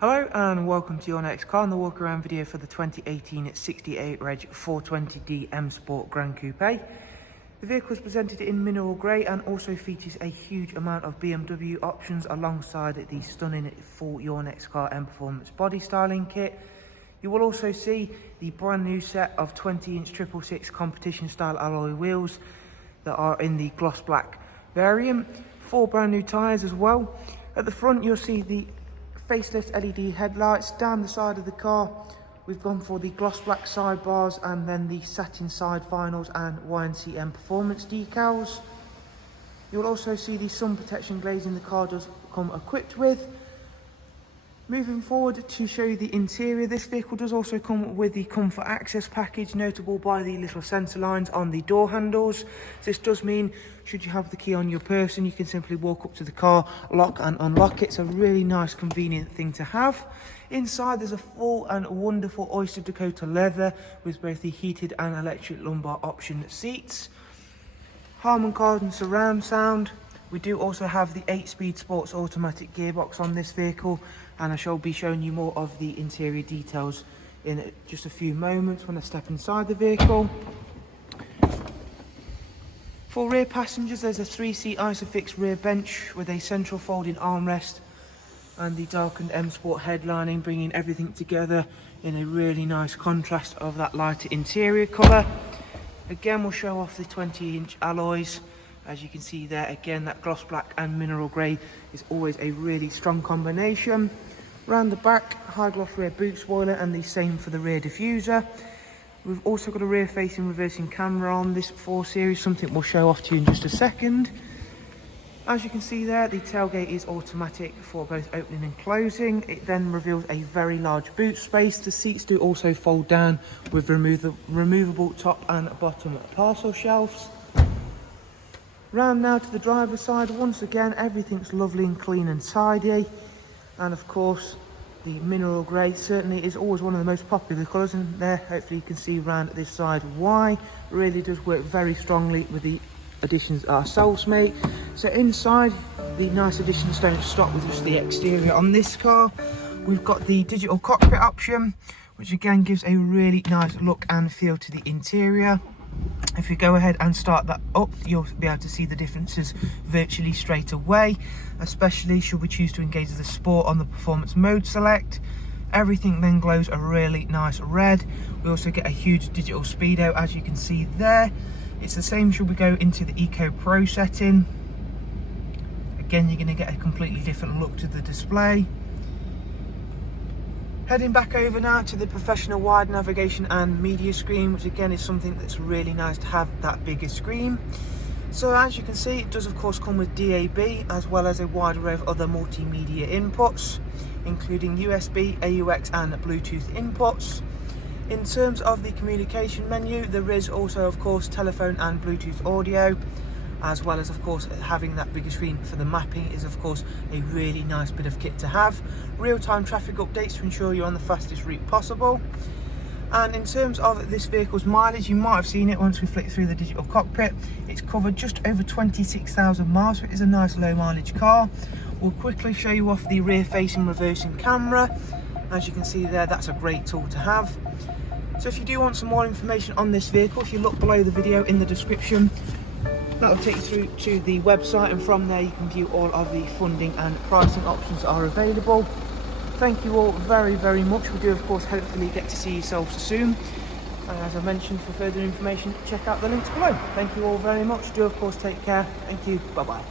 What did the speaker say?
Hello and welcome to your next car and the walk around video for the 2018 68 Reg 420D M Sport Gran Coupe. The vehicle is presented in mineral grey and also features a huge amount of BMW options alongside the stunning full Your Next Car Mperformance body styling kit. You will also see the brand new set of 20-inch 666 competition style alloy wheels that are in the gloss black variant. 4 brand new tyres as well. At the front you'll see the Facelift LED headlights. Down the side of the car we've gone for the gloss black sidebars and then the satin side vinyls and YNC Mperformance decals. You'll also see the sun protection glazing the car does come equipped with. Moving forward to show you the interior, this vehicle does also come with the comfort access package, notable by the little sensor lines on the door handles. This does mean should you have the key on your person, you can simply walk up to the car, lock and unlock it. It's a really nice convenient thing to have. Inside there's a full and wonderful Oyster Dakota leather with both the heated and electric lumbar option seats. Harman Kardon surround sound. We do also have the 8-speed sports automatic gearbox on this vehicle, and I shall be showing you more of the interior details in just a few moments when I step inside the vehicle. For rear passengers, there's a 3-seat Isofix rear bench with a central folding armrest and the darkened M Sport headlining, bringing everything together in a really nice contrast of that lighter interior colour. Again, we'll show off the 20-inch alloys. As you can see there, again, that gloss black and mineral grey is always a really strong combination. Round the back, high gloss rear boot spoiler and the same for the rear diffuser. We've also got a rear facing reversing camera on this 4 Series, something we'll show off to you in just a second. As you can see there, the tailgate is automatic for both opening and closing. It then reveals a very large boot space. The seats do also fold down with removable top and bottom parcel shelves. Round now to the driver's side. Once again, everything's lovely and clean and tidy, and of course the mineral grey certainly is always one of the most popular colours, and there hopefully you can see round at this side why. Really does work very strongly with the additions ourselves mate. So inside, the nice additions don't stop with just the exterior on this car. We've got the digital cockpit option, which again gives a really nice look and feel to the interior. If you go ahead and start that up, you'll be able to see the differences virtually straight away, especially should we choose to engage the sport on the performance mode select. Everything then glows a really nice red. We also get a huge digital speedo, as you can see there. It's the same should we go into the Eco Pro setting. Again, you're going to get a completely different look to the display. Heading back over now to the professional wide navigation and media screen, which again is something that's really nice to have that bigger screen. So as you can see, it does of course come with DAB as well as a wide array of other multimedia inputs, including USB, AUX and Bluetooth inputs. In terms of the communication menu, there is also of course telephone and Bluetooth audio, as well as of course having that bigger screen for the mapping is of course a really nice bit of kit to have. Real-time traffic updates to ensure you're on the fastest route possible. And in terms of this vehicle's mileage, you might have seen it once we flick through the digital cockpit. It's covered just over 26,000 miles, so it is a nice low mileage car. We'll quickly show you off the rear facing reversing camera. As you can see there, that's a great tool to have. So if you do want some more information on this vehicle, if you look below the video in the description, that'll take you through to the website, and from there you can view all of the funding and pricing options that are available. Thank you all very, very much. We do of course hopefully get to see yourselves soon. And as I mentioned, for further information, check out the links below. Thank you all very much. Do of course take care. Thank you. Bye bye.